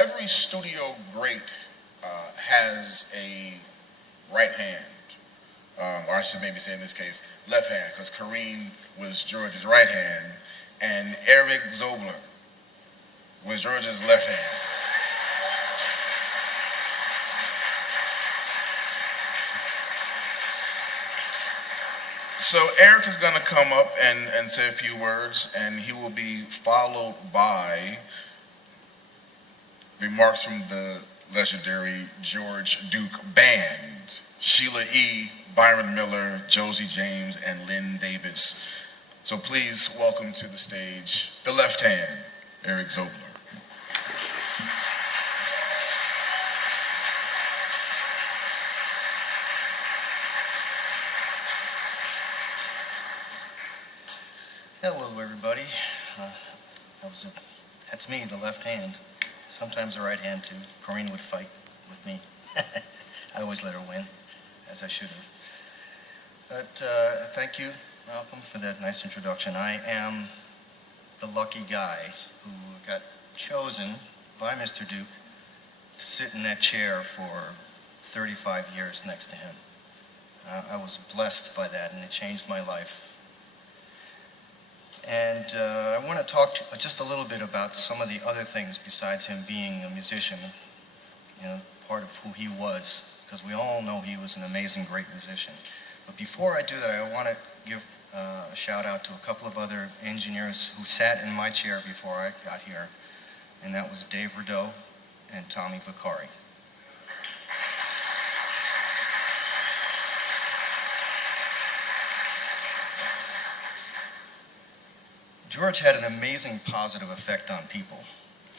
every studio great has a right hand, or I should maybe say in this case, left hand, because Kareem was George's right hand, and Erik Zobler was George's left hand. So Erik is going to come up and say a few words, and he will be followed by remarks from the legendary George Duke Band, Sheila E., Byron Miller, Josie James, and Lynn Davis. So please welcome to the stage the left hand, Erik Zobler. Hello, everybody. That's me, the left hand. Sometimes the right hand, too. Corinne would fight with me. I always let her win, as I should have. But thank you, Malcolm, for that nice introduction. I am the lucky guy who got chosen by Mr. Duke to sit in that chair for 35 years next to him. I was blessed by that, and it changed my life. And I want to talk just a little bit about some of the other things besides him being a musician, part of who he was, because we all know he was an amazing, great musician. But before I do that, I want to give a shout out to a couple of other engineers who sat in my chair before I got here, and that was Dave Rideau and Tommy Vicari. George had an amazing positive effect on people.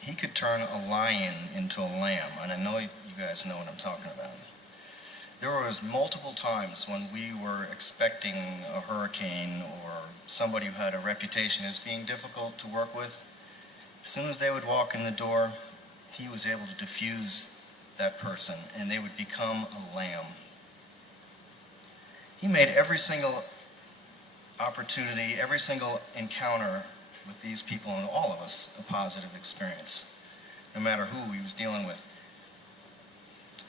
He could turn a lion into a lamb, and I know you guys know what I'm talking about. There was multiple times when we were expecting a hurricane or somebody who had a reputation as being difficult to work with. As soon as they would walk in the door, he was able to diffuse that person, and they would become a lamb. He made every single opportunity, every single encounter with these people and all of us a positive experience, no matter who he was dealing with.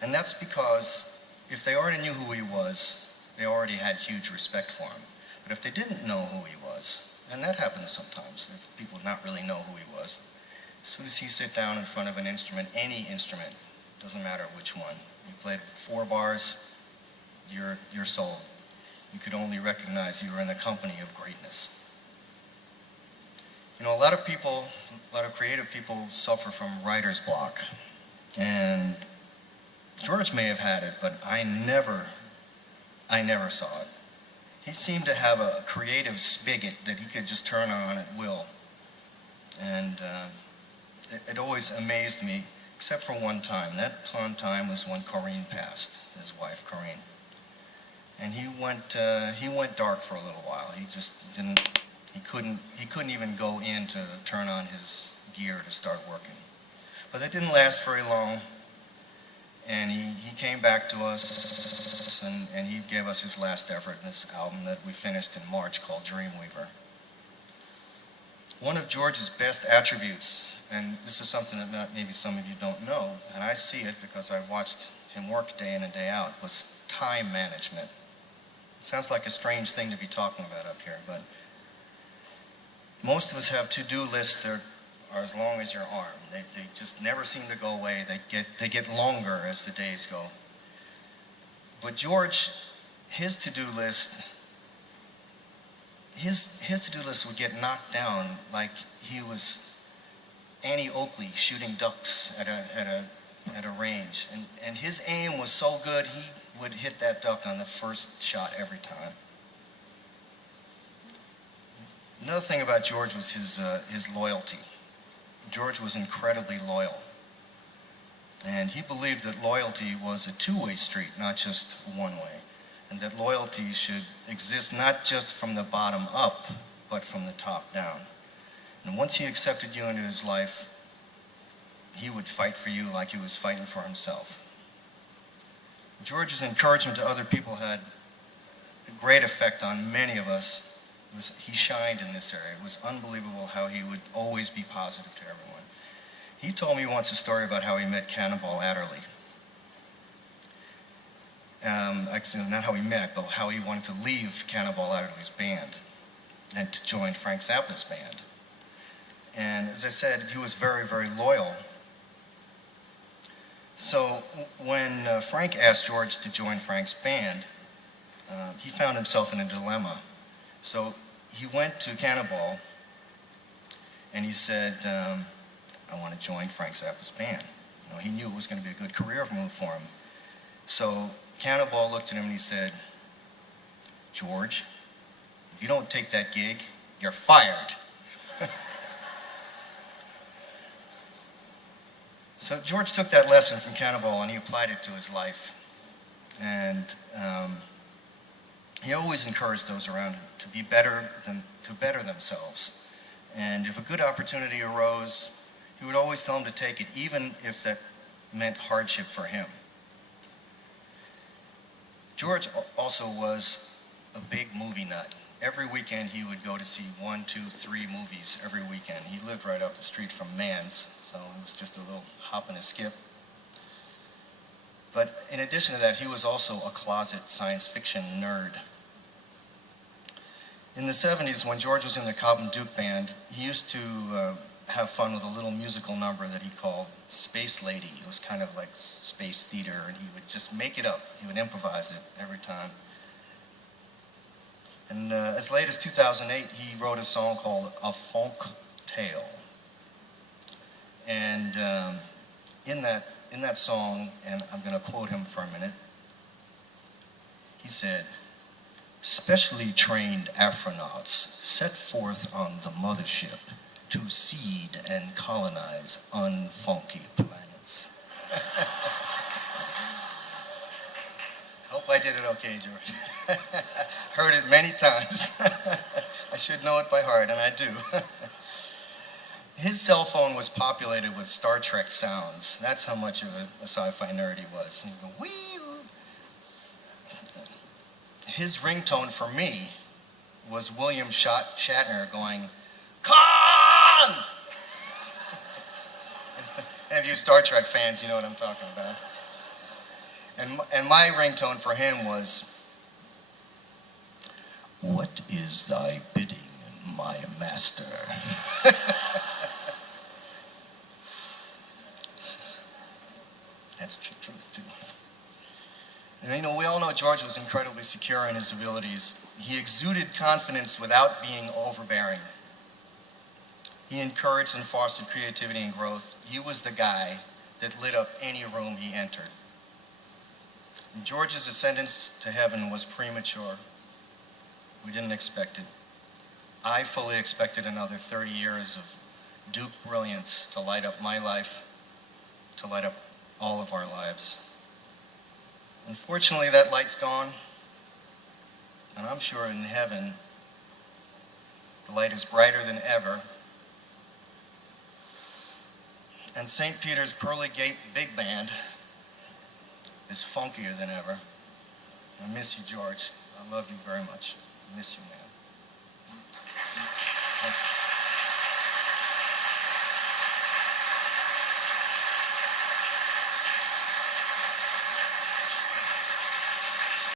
And that's because if they already knew who he was, they already had huge respect for him. But if they didn't know who he was, and that happens sometimes, if people not really know who he was, as soon as he sit down in front of an instrument, any instrument, doesn't matter which one, you played 4 bars, you're sold. You could only recognize you were in the company of greatness. A lot of people, a lot of creative people suffer from writer's block. And George may have had it, but I never saw it. He seemed to have a creative spigot that he could just turn on at will. And it always amazed me, except for one time. That one time was when Corinne passed, his wife, Corinne. And he went dark for a little while. He just he couldn't even go in to turn on his gear to start working. But that didn't last very long. And he came back to us and he gave us his last effort in this album that we finished in March called Dreamweaver. One of George's best attributes, and this is something that maybe some of you don't know, and I see it because I watched him work day in and day out, was time management. It sounds like a strange thing to be talking about up here, but most of us have to-do lists that are as long as your arm. They just never seem to go away. They get longer as the days go. But George, his to-do list would get knocked down like he was Annie Oakley shooting ducks at a range. And his aim was so good, he would hit that duck on the first shot every time. Another thing about George was his loyalty. George was incredibly loyal. And he believed that loyalty was a two-way street, not just one way. And that loyalty should exist not just from the bottom up, but from the top down. And once he accepted you into his life, he would fight for you like he was fighting for himself. George's encouragement to other people had a great effect on many of us. He shined in this area. It was unbelievable how he would always be positive to everyone. He told me once a story about how he met Cannonball Adderley. Actually, not how he met, but how he wanted to leave Cannonball Adderley's band and to join Frank Zappa's band. And as I said, he was very, very loyal. So when Frank asked George to join Frank's band, he found himself in a dilemma. So he went to Cannonball and he said, I want to join Frank Zappa's band. You know, he knew it was going to be a good career move for him. So Cannonball looked at him and he said, George, if you don't take that gig, you're fired. So George took that lesson from Cannonball and he applied it to his life. And he always encouraged those around him to better themselves. And if a good opportunity arose, he would always tell them to take it, even if that meant hardship for him. George also was a big movie nut. Every weekend he would go to see 1, 2, 3 movies every weekend. He lived right up the street from Mann's, so it was just a little hop and a skip. But in addition to that, he was also a closet science fiction nerd. In the 70s, when George was in the Cobb and Duke band, he used to have fun with a little musical number that he called Space Lady. It was kind of like space theater, and he would just make it up. He would improvise it every time. And as late as 2008, he wrote a song called A Folk Tale. And in that song, and I'm going to quote him for a minute, he said, "Specially trained astronauts set forth on the mothership to seed and colonize unfunky planets." Hope I did it okay, George. Heard it many times. I should know it by heart, and I do. His cell phone was populated with Star Trek sounds. That's how much of a sci-fi nerd he was. And he'd go, wee! His ringtone for me was William Shatner going, "Khan!" And if you Star Trek fans, you know what I'm talking about. And my ringtone for him was, "What is thy bidding, my master?" That's the truth, too. And you know, we all know George was incredibly secure in his abilities. He exuded confidence without being overbearing. He encouraged and fostered creativity and growth. He was the guy that lit up any room he entered. And George's ascendance to heaven was premature. We didn't expect it. I fully expected another 30 years of Duke brilliance to light up my life, to light up all of our lives. Unfortunately, that light's gone, and I'm sure in heaven, the light is brighter than ever. And St. Peter's Pearly Gate Big Band is funkier than ever. I miss you, George. I love you very much. I miss you, man. Thank you.